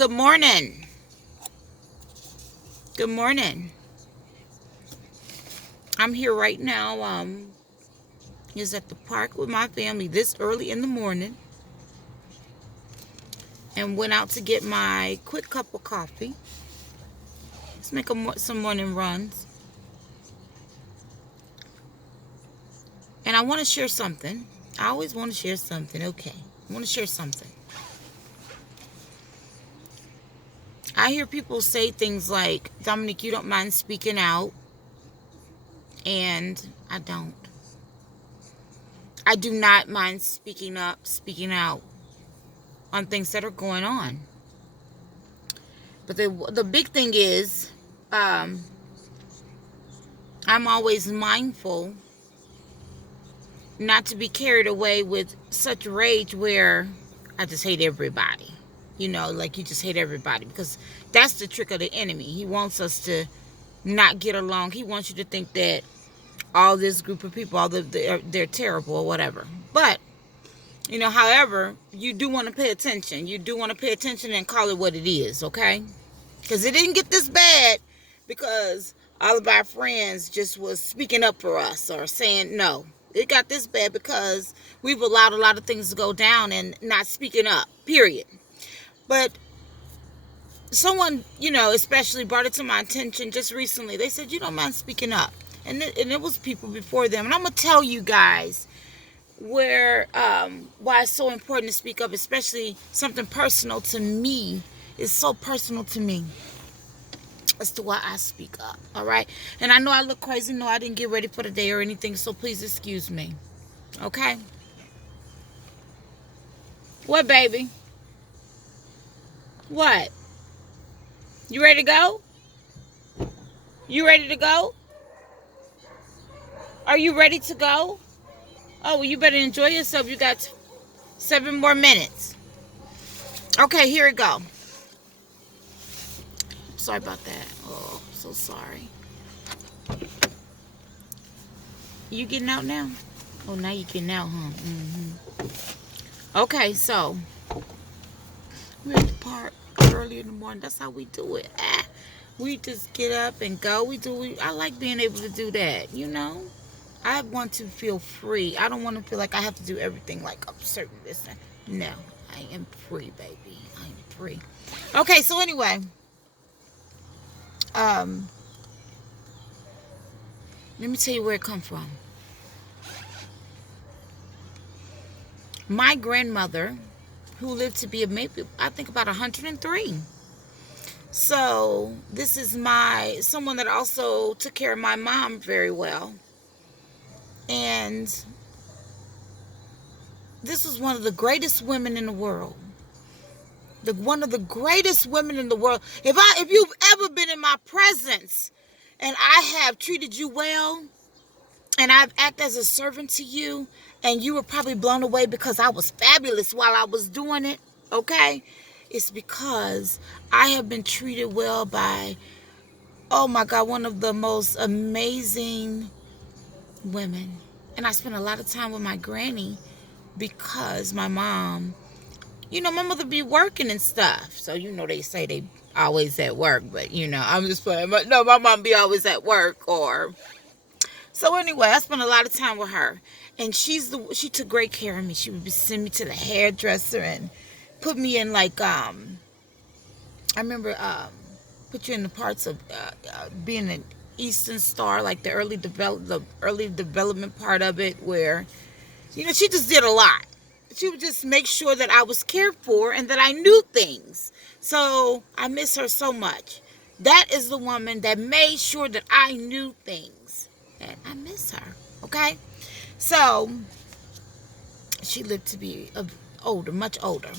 Good morning. Good morning. I'm here right now. Is at the park with my family this early in the morning, and went out to get my quick cup of coffee. Let's make some morning runs. And I want to share something. I always want to share something. Okay, I want to share something. I hear people say things like, Dominic, you don't mind speaking out, and I don't. I do not mind speaking up, speaking out on things that are going on. But the big thing is, I'm always mindful not to be carried away with such rage where I just hate everybody. Like you just hate everybody, because that's the trick of the enemy. He wants us to not get along. He wants you to think that all this group of people, they're terrible or whatever. But however, you do want to pay attention. You do want to pay attention and call it what it is, okay? Because it didn't get this bad because all of our friends just was speaking up for us or saying no. It got this bad because we've allowed a lot of things to go down and not speaking up, period. But someone, especially brought it to my attention just recently. They said, you don't mind speaking up. And it was people before them. And I'm going to tell you guys why it's so important to speak up, especially something personal to me. It's so personal to me as to why I speak up, all right? And I know I look crazy. No, I didn't get ready for the day or anything, so please excuse me, okay? What, baby? What? You ready to go? You ready to go? Are you ready to go? Oh, well, you better enjoy yourself. You got 7 more minutes. Okay, here we go. Sorry about that. Oh, so sorry. You getting out now? Oh, now you getting out, huh? Okay, so we're at the park early in the morning. That's how we do it. We just get up and go. I like being able to do that, I want to feel free. I don't want to feel like I have to do everything like a certain distance. No, I am free, baby. I am free. Okay, so anyway, let me tell you where it come from. My grandmother, who lived to be maybe, I think, about 103. So this is someone that also took care of my mom very well. And this was one of the greatest women in the world. One of the greatest women in the world. If you've ever been in my presence and I have treated you well and I've acted as a servant to you and you were probably blown away because I was fabulous while I was doing it, okay? It's because I have been treated well by, oh my God, one of the most amazing women. And I spent a lot of time with my granny because my mom, my mother be working and stuff. So, they say they always at work, but, I'm just playing. But no, my mom be always at work So anyway, I spent a lot of time with her. And she took great care of me. She would send me to the hairdresser and put me in I remember put you in the parts of being an Eastern Star, like the early development part of it, where she just did a lot. She would just make sure that I was cared for and that I knew things. So I miss her so much. That is the woman that made sure that I knew things. And I miss her. Okay? So she lived to be older, much older.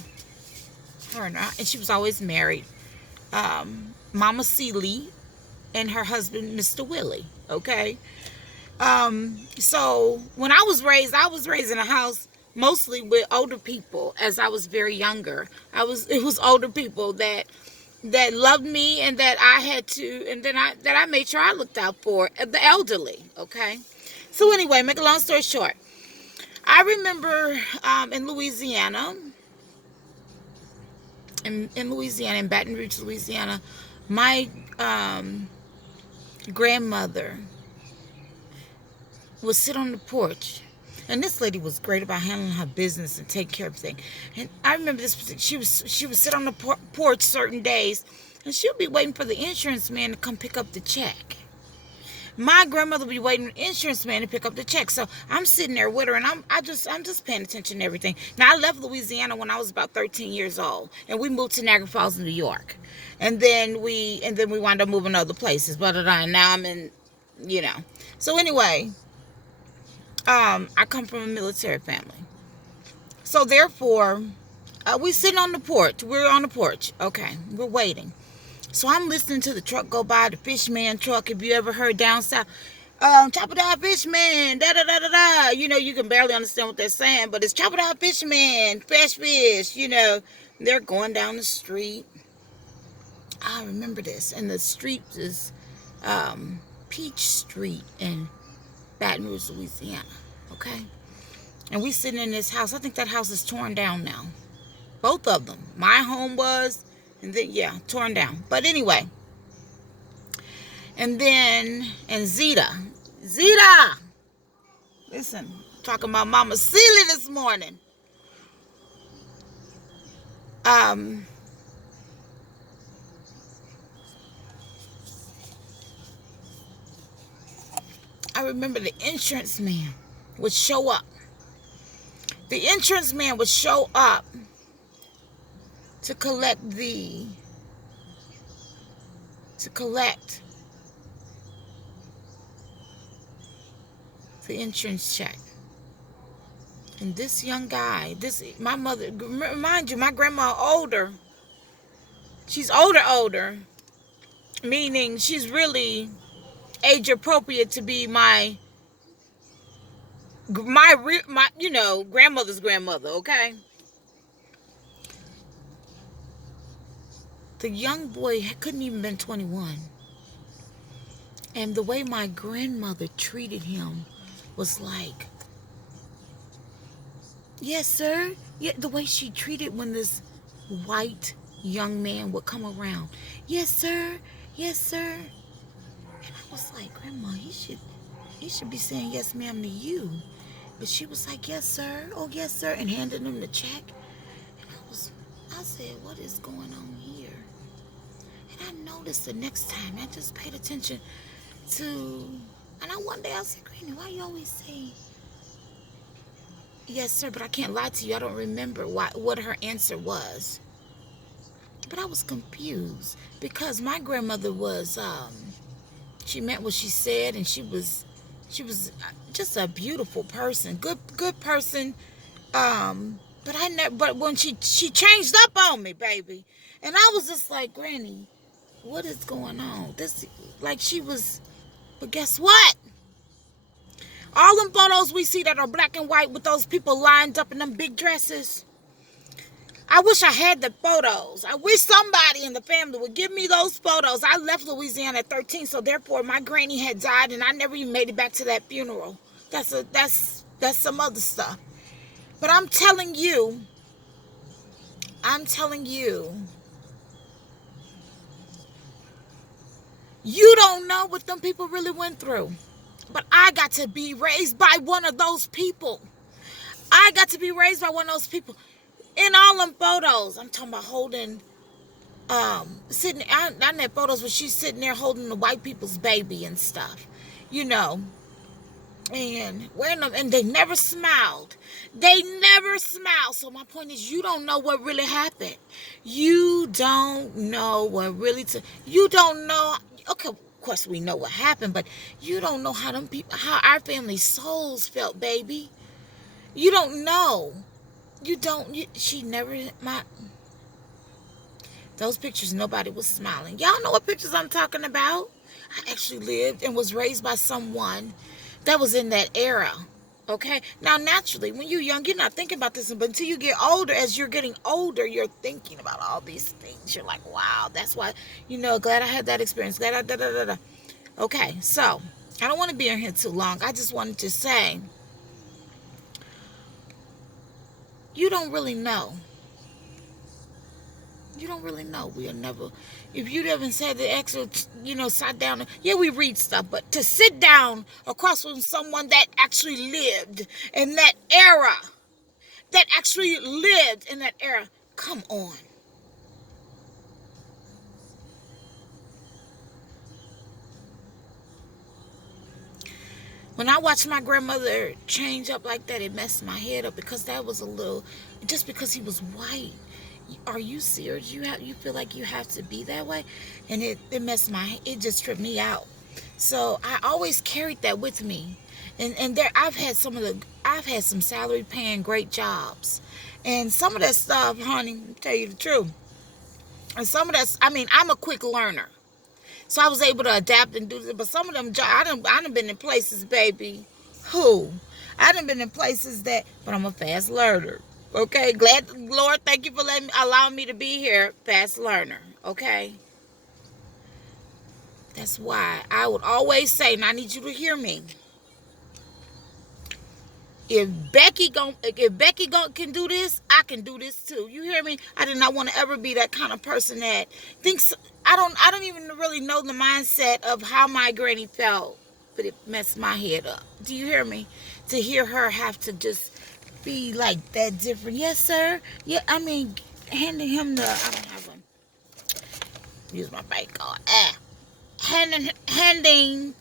And she was always married. Mama Celie and her husband, Mr. Willie. Okay? So when I was raised in a house mostly with older people. As I was very younger, it was older people that loved me and that I had to, and then I made sure I looked out for the elderly. Okay, so anyway, make a long story short, I remember in Louisiana, in Louisiana, in Baton Rouge, Louisiana, my grandmother would sit on the porch. And this lady was great about handling her business and taking care of everything. And I remember this. She would sit on the porch certain days, and she would be waiting for the insurance man to come pick up the check. My grandmother would be waiting for the insurance man to pick up the check. So I'm sitting there with her, and I'm just paying attention to everything. Now I left Louisiana when I was about 13 years old, and we moved to Niagara Falls, New York, and then we wound up moving other places. But now I'm in, you know. So anyway. I come from a military family. So therefore, we sitting on the porch. We're on the porch. Okay, we're waiting. So I'm listening to the truck go by, the fish man truck. If you ever heard down south, chop it out, fish man, da da da da da. You know, you can barely understand what they're saying, but it's chop it out, fish man, fresh fish. You know, they're going down the street. I remember this, and the street is Peach Street in Baton Rouge, Louisiana. Okay, and we sitting in this house. I think that house is torn down now. Both of them. My home was, and then torn down. But anyway, and Zeta, listen, talking about Mama Celia this morning. I remember the insurance man would show up. The insurance man would show up to collect the insurance check. And this young guy, my mother, mind you, my grandma older. She's older, meaning she's really age appropriate to be my grandmother's grandmother, okay? The young boy couldn't even been 21. And the way my grandmother treated him was like, yes, sir. Yeah, the way she treated when this white young man would come around. Yes, sir. Yes, sir. And I was like, Grandma, he should be saying yes, ma'am, to you. But she was like, yes, sir. Oh, yes, sir. And handed him the check. And I said, what is going on here? And I noticed the next time, I just paid attention to, and one day I said, Granny, why you always say, yes, sir, but I can't lie to you. I don't remember what her answer was. But I was confused because my grandmother was, she meant what she said, and she was just a beautiful person, good person. But when she changed up on me, baby, and I was just like, Granny, what is going on? But guess what? All them photos we see that are black and white with those people lined up in them big dresses, I wish I had the photos. I wish somebody in the family would give me those photos. I left Louisiana at 13, so therefore my granny had died, and I never even made it back to that funeral. That's some other stuff. But I'm telling you, you don't know what them people really went through. But I got to be raised by one of those people. In all them photos, I'm talking about holding, sitting, I had photos where she's sitting there holding the white people's baby and stuff, you know, and wearing them, and they never smiled. So my point is, you don't know what really happened. You don't know what really, you don't know, okay, of course we know what happened, but you don't know how our family souls felt, baby. You don't know. Those pictures, nobody was smiling. Y'all know what pictures I'm talking about. I actually lived and was raised by someone that was in that era. Okay? Now, naturally, when you're young, you're not thinking about this, but until you get older, as you're getting older, you're thinking about all these things. You're like, wow, that's why, glad I had that experience. Okay, so, I don't want to be in here too long. I just wanted to say, you don't really know You don't really know. We'll never. If you haven't said the extra, sat down. Yeah, we read stuff, but to sit down across from someone that actually lived in that era, come on. When I watched my grandmother change up like that, it messed my head up because that was a little, just because he was white. Are you serious? You feel like you have to be that way? And it messed it just tripped me out. So I always carried that with me. And there I've had some salary paying great jobs. And some of that stuff, honey, to tell you the truth. And some of that, I mean, I'm a quick learner. So I was able to adapt and do this. But some of them jobs, I done been in places, baby. Who? I done been in places but I'm a fast learner. Okay, Lord, thank you for allowing me to be here, fast learner. Okay, that's why I would always say, and I need you to hear me. If Becky can do this, I can do this too. You hear me? I did not want to ever be that kind of person that thinks. I don't even really know the mindset of how my granny felt, but it messed my head up. Do you hear me? To hear her have to just be like that different. Yes, sir. Yeah, I mean, handing him I don't have one. Use my bank card. Handing,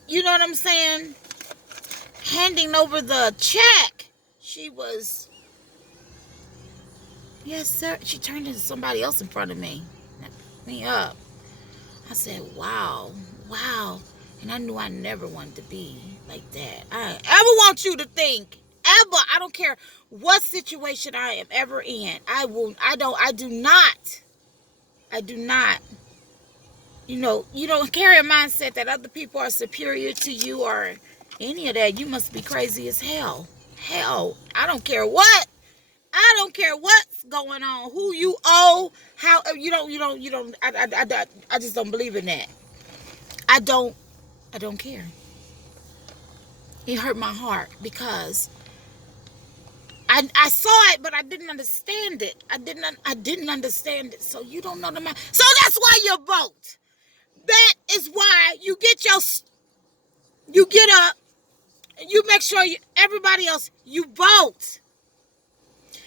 you know what I'm saying? Handing over the check. She was, yes, sir. She turned into somebody else in front of me. Me up. I said, wow. And I knew I never wanted to be like that. I ever want you to think, ever, I don't care what situation I am ever in. I do not. You don't carry a mindset that other people are superior to you or any of that. You must be crazy as hell. Hell, I don't care what. I don't care what's going on, who you owe, how you don't. I just don't believe in that. I don't care. It hurt my heart because I saw it, but I didn't understand it. I didn't understand it. So you don't know the mind. So that's why you vote. That is why you get up, and you make sure everybody else, you vote.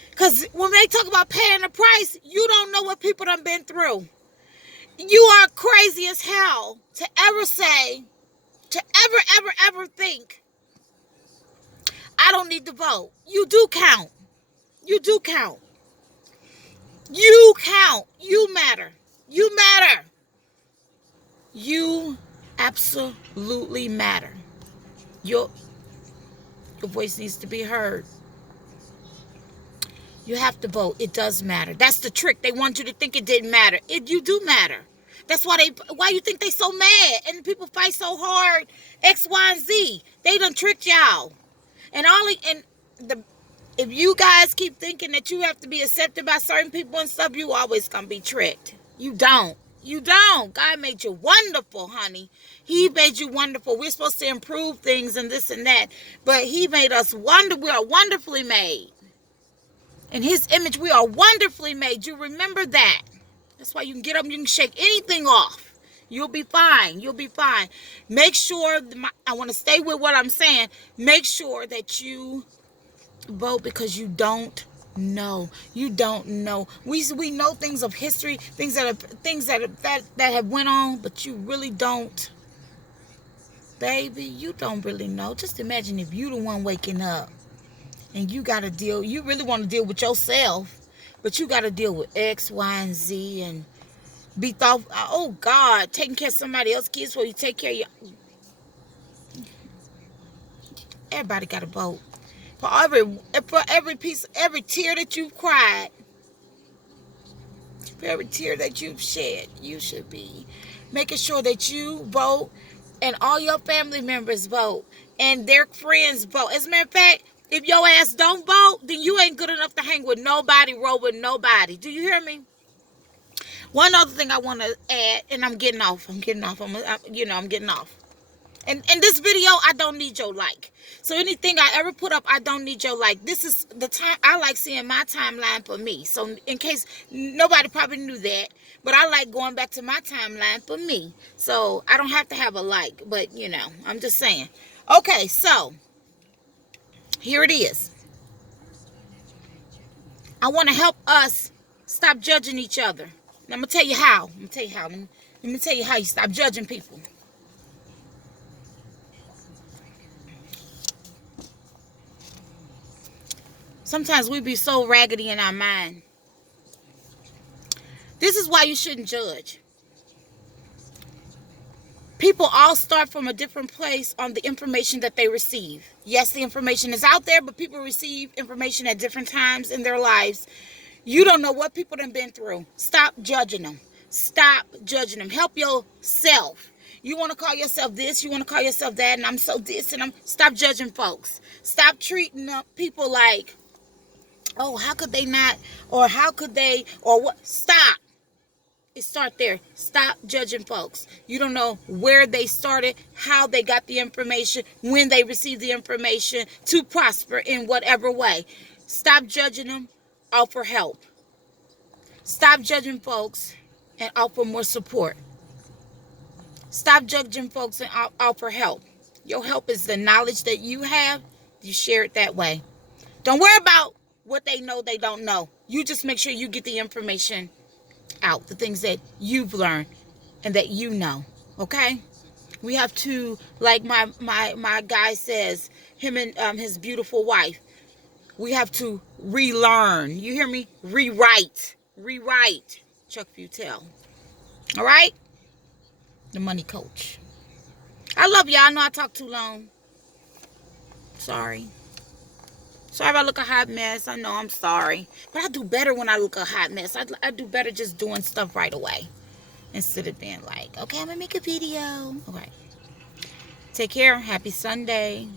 Because when they talk about paying the price, you don't know what people done been through. You are crazy as hell to ever say, to ever think, I don't need to vote. You do count. You do count. You count. You matter. You matter. You absolutely matter. Your voice needs to be heard. You have to vote. It does matter. That's the trick. They want you to think it didn't matter. You do matter. That's why you think they so mad and people fight so hard. X, Y, and Z. They done tricked y'all. If you guys keep thinking that you have to be accepted by certain people and stuff, you always gonna be tricked. You don't. You don't. God made you wonderful, honey. He made you wonderful. We're supposed to improve things and this and that, but He made us wonderful. We are wonderfully made. In His image, we are wonderfully made. You remember that. That's why you can get up and you can shake anything off. You'll be fine. You'll be fine. Make sure, I want to stay with what I'm saying. Make sure that you vote because you don't know. You don't know. We know things of history, things that have went on, but you really don't. Baby, you don't really know. Just imagine if you the one waking up. And you got to you really want to deal with yourself, but you got to deal with X, Y, and Z and be thoughtful. Oh, God, taking care of somebody else's kids while you take care of your. Everybody got to vote. For every piece, every tear that you've cried, for every tear that you've shed, you should be making sure that you vote and all your family members vote and their friends vote. As a matter of fact, if your ass don't vote, then you ain't good enough to hang with nobody, roll with nobody. Do you hear me? One other thing I want to add, and I'm getting off. I'm getting off. And this video, I don't need your like. So anything I ever put up, I don't need your like. This is the time I like seeing my timeline for me. So in case nobody probably knew that, but I like going back to my timeline for me. So I don't have to have a like, but you know, I'm just saying. Okay, so here it is. I want to help us stop judging each other. And I'm going to tell you how. Let me tell you how you stop judging people. Sometimes we be so raggedy in our mind. This is why you shouldn't judge. People all start from a different place on the information that they receive. Yes, the information is out there, but people receive information at different times in their lives. You don't know what people have been through. Stop judging them. Stop judging them. Help yourself. You want to call yourself this, you want to call yourself that, and I'm so this, and I'm... Stop judging folks. Stop treating people like, oh, how could they not, or how could they, or what? Stop. It start there. Stop judging folks. You don't know where they started, how they got the information, when they received the information to prosper in whatever way. Stop judging them. Offer help. Stop judging folks and offer more support. Stop judging folks and offer help. Your help is the knowledge that you have. You share it that way. Don't worry about what they know they don't know. You just make sure you get the information out, the things that you've learned and that you know. Okay? We have to, like my guy says, him and his beautiful wife, we have to relearn. You hear me? Rewrite. Chuck Futel. All right? The money coach. I love y'all. I know I talk too long. Sorry if I look a hot mess. I know, I'm sorry. But I do better when I look a hot mess. I do better just doing stuff right away. Instead of being like, okay, I'm going to make a video. Okay. Take care. Happy Sunday.